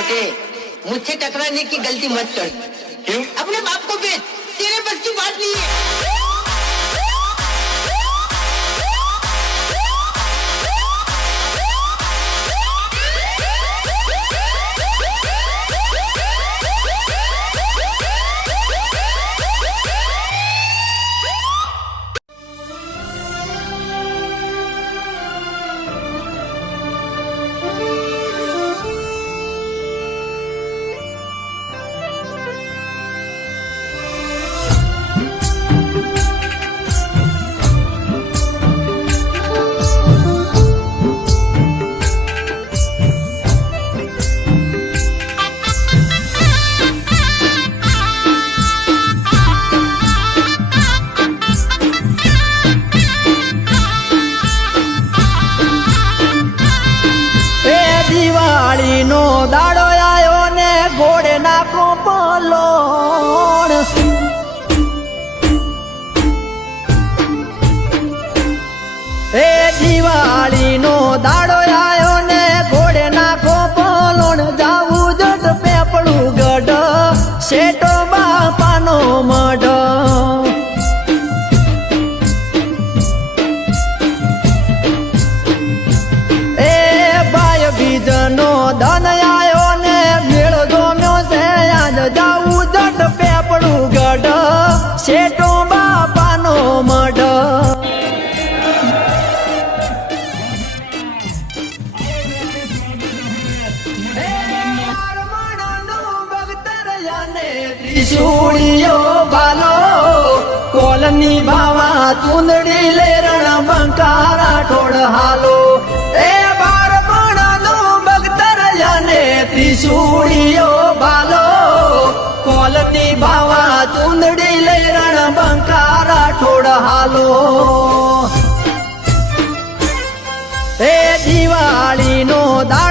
छोटे मुझसे टकराने की गलती मत कर क्यों अपने बाप को बेच तेरे बस की बात नहीं है દાડો આયો ને ઘોડે નાખો પલોણ એ દિવાળી નો દાડો કોલની ભાવા, ચૂંદડી લે રણ બંકારા ઠોડ હાલો. એ બાર નો બગતર જાને ત્રિશુળીઓ બાલો. કોલની ભાવા, ચૂંદડી લે રણ બંકારા ઠોડ હાલો. એ દિવાળી નો દાડો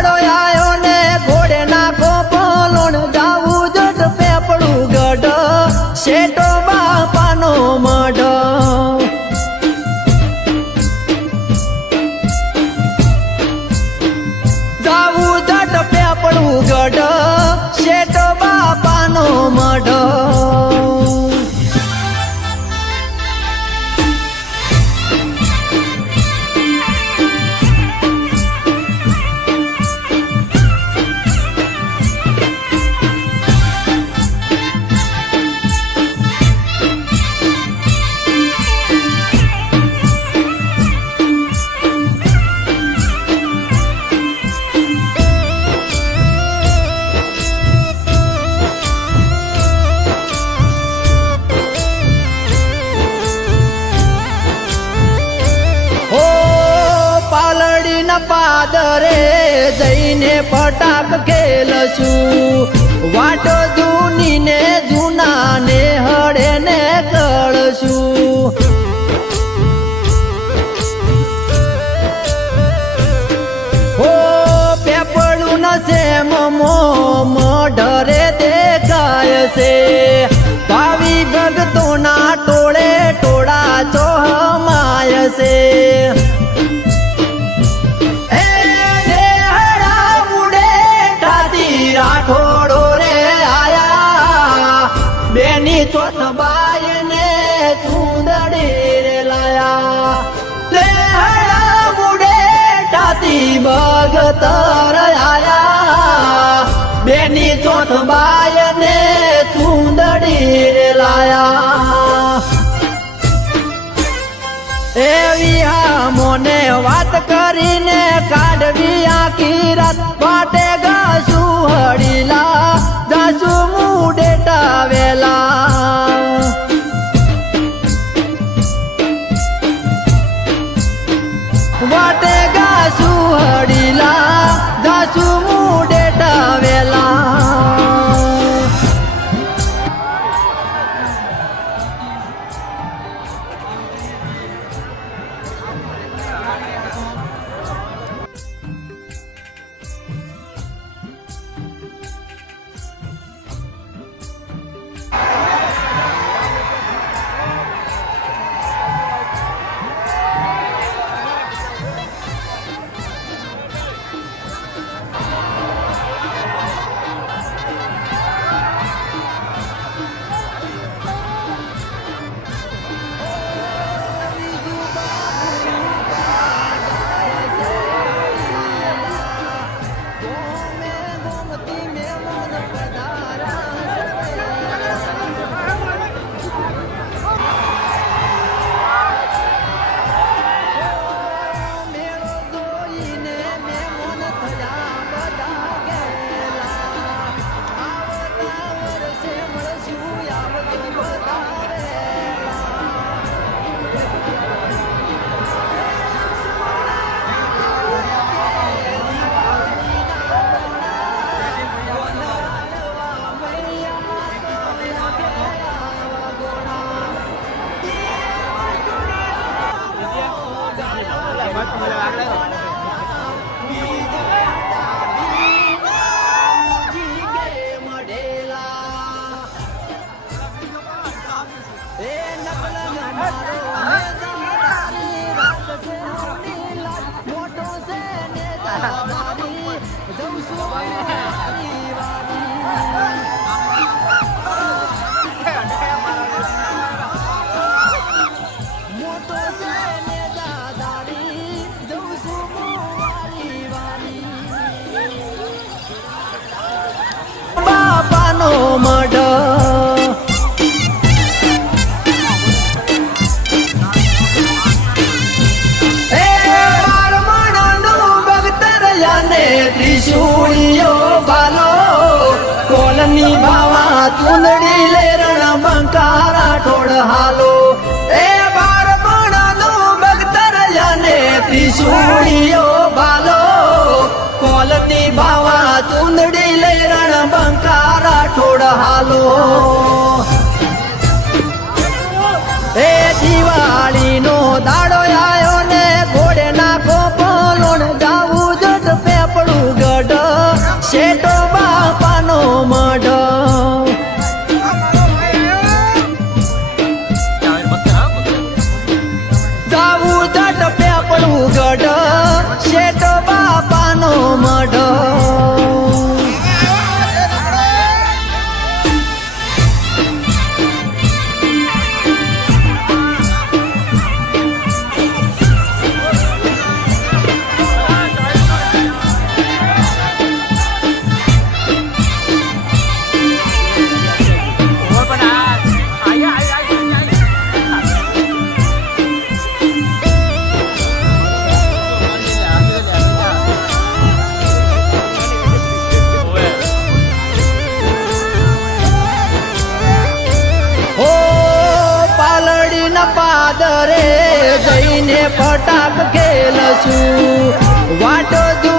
પટાક ખેલશું. વાટો જૂની ને જૂના ને હળે ને કળશું હો દેખાય છે. ઠાતી ભગતર આયા બેની ચોથ બાય ને ચૂંદડી લાયા એવી હા મોને વાત કરીને કાઢવી આખી રાત. વાટે മൂട મોટો છે ઉનડી લેરણ બંકારા ઠોડ હાલો. એ બાર માણાનો બગતર જાને ત્રિશુળીઓ બાલો. કોલની ભાવા તુંદડી લેરણ બંકારા ઠોડ હાલો. એ દિવાળીનો દાડો જઈને ફટાક ખેલશું. વાટો